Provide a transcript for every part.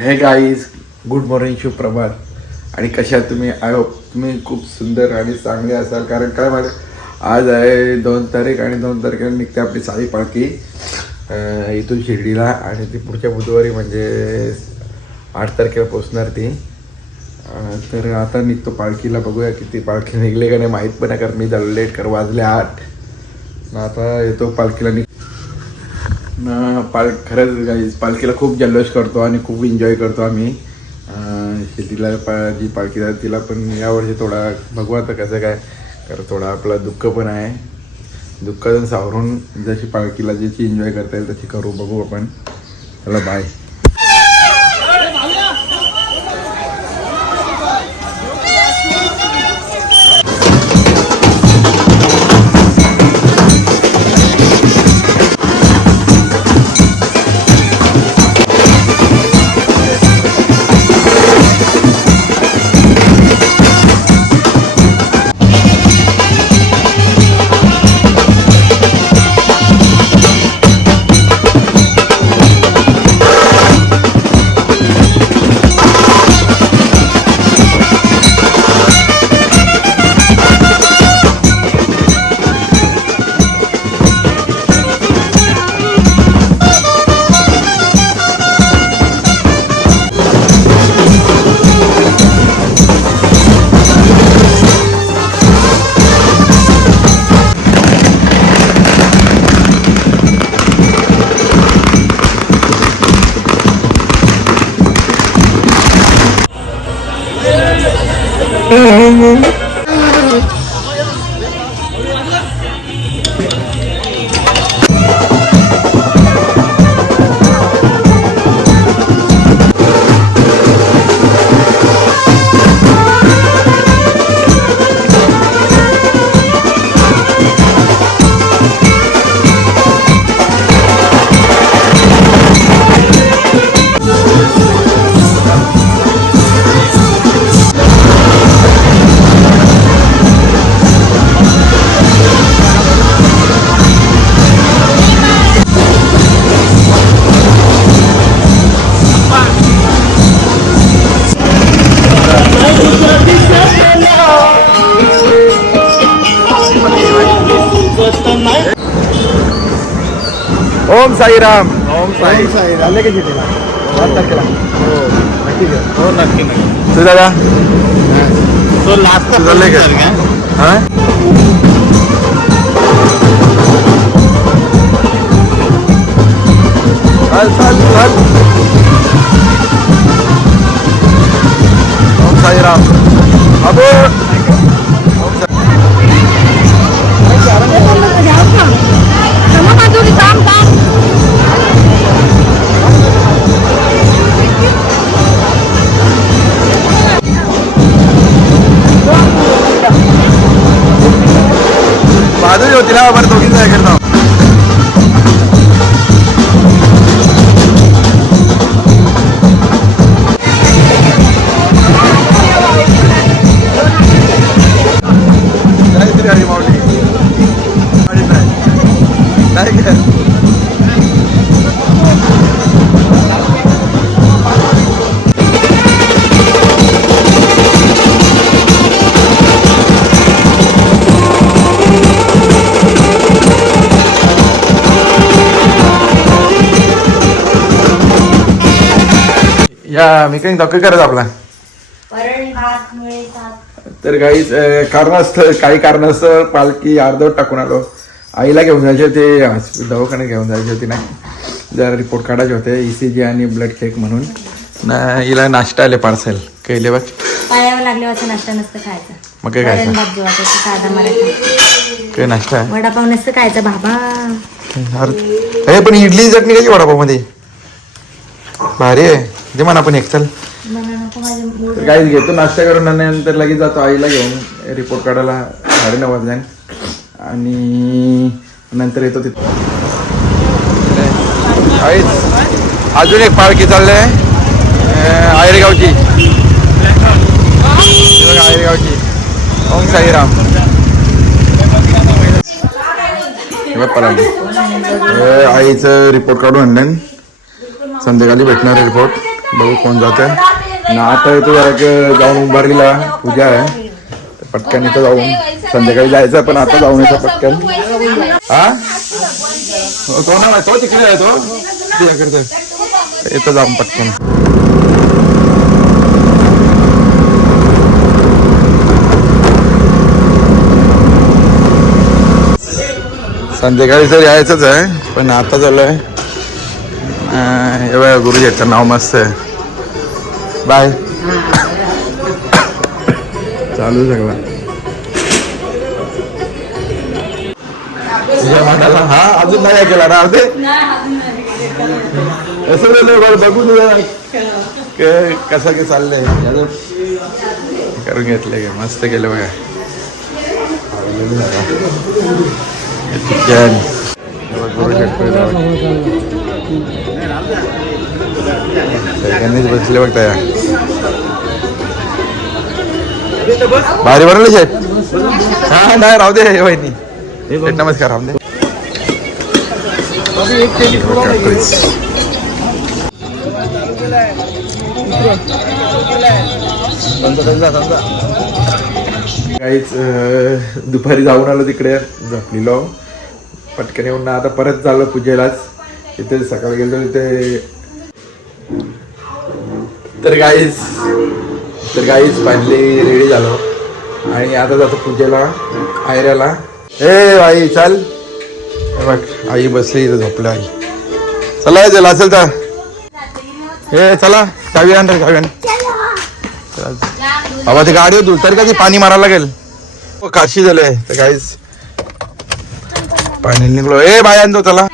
हे guys good morning सुप्रभात. आणि कशा तुम्ही? आय होप तुम्ही खूप सुंदर आणि चांगले असाल. कारण काय माझं आज आहे दोन तारीख आणि दोन तारखेला निघते आपली साडी पालखी इथून शिर्डीला. आणि ती पुढच्या बुधवारी म्हणजे आठ तारखेला पोचणार ती. तर आता निघतो पालखीला. बघूया किती पालखी निघले का नाही. माहीत पण नाही कारण मी झालो लेट कर वाजले आठ. मग आता येतो पालखीला निघ पाल खरंच गाईज पालखीला खूप जल्लोष करतो आणि खूप एन्जॉय करतो आम्ही. शेतीला पा जी पालखी जाते तिला पण यावर्षी थोडा भगवा तर कसं काय कारण थोडा आपला दुःख पण आहे. दुःख सावरून जशी पालखीला जशी एन्जॉय करता येईल तशी करू बघू आपण. चला बाय ओम साईराम. ओम साई झाले का शेतीला सात तारखेला. हो नक्की घ्या. हो नक्की नक्की. तुझा का तो लास्ट तुझं लय का? हा? चल चल चल. ओम साईराम. अबो या मी काही धक्का करत आपला. तर काही कारणास्तव काही कारणास्तव पालखी अर्धवट टाकून आलो. आईला घेऊन जायचे होते हॉस्पिटल दवाखान्यात घेऊन जायचे होते ना. जरा रिपोर्ट काढायचे होते ई सी जी आणि ब्लड चेक म्हणून. ना हिला नाश्ता आले पार्सल कैले बघ. पायावर लागल्यावर नाश्ता नसतं खायचा. मग काय खायचं? ते साधा काय नाश्ता? वडापाव नसतं खायचं बाबा. अरे पण इडली चटणी कशी वडापावमध्ये भारी आहे दे म्हणा आपण एक चल. तर काही घेतो नाश्ता करून आणि नंतर लगेच जातो आईला घेऊन. रिपोर्ट काढायला साडेनऊ वाजल्या आणि नंतर येतो तिथं. आईच अजून एक पालखी चालले आयरेगावची. आयरेगावची. ओम साईराम. आईचं रिपोर्ट काढून आणलं. संध्याकाळी भेटणार रिपोर्ट बघू कोण जात आहे ना आता येतो जरा जाऊन उभारीला पूजा आहे. पटकन इथं जाऊन. संध्याकाळी जायचं पण आता जाऊन येतो पटकन. हा? हो, तो ना तो तिकडे आहे तो. येतो जाऊन पटकन. संध्याकाळी तर यायचंच आहे पण आता झालं आहे बघा गुरुजीचं नाव मस्त आहे बाय चालू सगळं तुझ्या मनाला हा अजून नाही केला ना असं बरं बघू तुझ्या कसं काय चाललंय करून घेतलंय का मस्त केलं बघा चिकन बसले बघता या भारी बनवले शेट हा नाही राहू दे वहिनी. नमस्कार राहू दे. काहीच. दुपारी जाऊन आलो तिकडे झोपलेलो. पटकन येऊन ना आता परत झालं पूजेलाच. तिथे सकाळी गेलो तिथे तर गाईच तर गाईच फायनली रेडी झालो. आणि आता जातो पूजेला आयऱ्याला. ए आई चाल. हे बघ आई बसली इथं झोपलं आई. चला त्याला असेल तर. ए चला चावी आण रे चावी आण. बाबा ते गाडी होतो तरी का ते पाणी मारायला लागेल? हो, काशी झालंय. तर काहीच पाणी निघलो. ए बाय आणतो चला.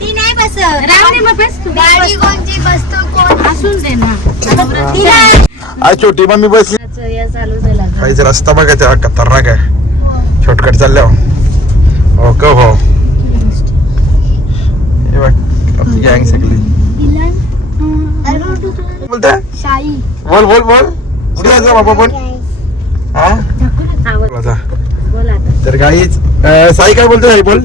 ती नाही बस गाडी कोणची बसतो कोण? असून दे ना. ती नाही. आज छोटी मम्मी बसली. या चालू झाला काहीच रस्ता बघायचा खतरनाक आहे. शॉर्टकट चालल्या हो. का हो. हे बघ आपली गँग सगळी. बोलताय? शाही. बोल बोल बोल. कुठे जायचं बाबा पण हा? आवाज. बोल आता. बोल आता. तर काहीच अं, साई काय बोलतोय साई बोल.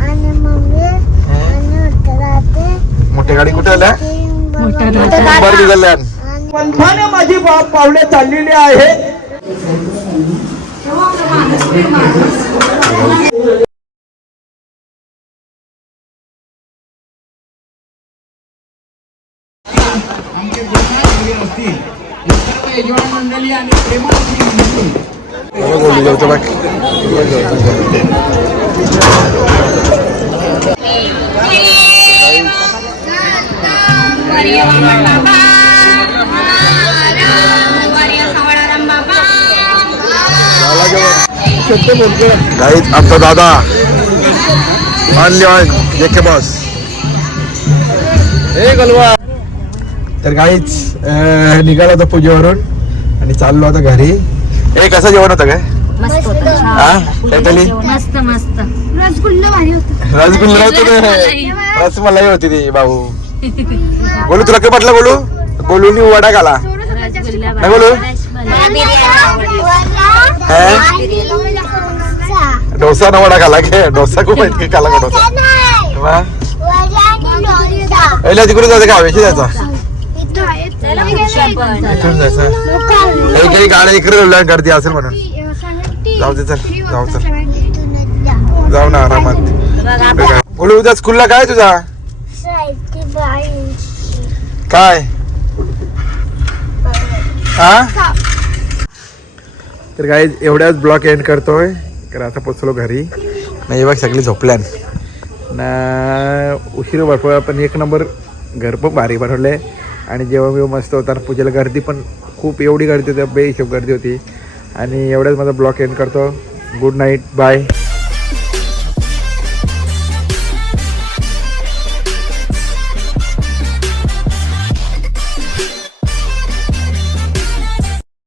आणि मम्मी आणि उत्तराते मोठी गाडी कुठे आल्या? आणि बरं निघाल्या पंथाने माझी बा- पावले चाललेली आहे. बोलू जेवतो बाकी गाईत आमचा दादा के बॉस हे गलवा तर काहीच निघालो होतो पूजेवरून आणि चाललो आता घरी. ए कसं जेवण होतं काय? मस्त होतं. हा? काय तली मस्त मस्त. रसगुल्ला भारी होता. रसगुल्ला होतं ते. रसमलाई होती ती भाऊ बोलू तुला काय म्हटलं बोलू बोलूनी वडा घाला नाही बोलू हे? डोसा ना वडा घाला घे डोसा खूप माहिती की खाला का डोसा? वा. पहिल्या तिकडे जायचं का? हवेशी जायचा? इथून जायचं. एक एक गाड्या इकडे गर्दी असेल म्हणून. जाऊ दे चल जाऊ चल. जाऊ ना आरामात. बोलू उद्या स्कूलला काय तुझा? काय? हा? तर काय एवढ्याच ब्लॉक एंड करतोय. तर आता पोचलो घरी. नाही बघ सगळी झोपल्यान. ना उशीर भरपूर पण एक नंबर घर पण भारी बनवले आणि जेव्हा मी मस्त होता. आणि पूजेला गर्दी पण खूप एवढी गर्दी होती बेहिशोब गर्दी होती. आणि एवढ्याच माझा ब्लॉक एंड करतो. Good night bye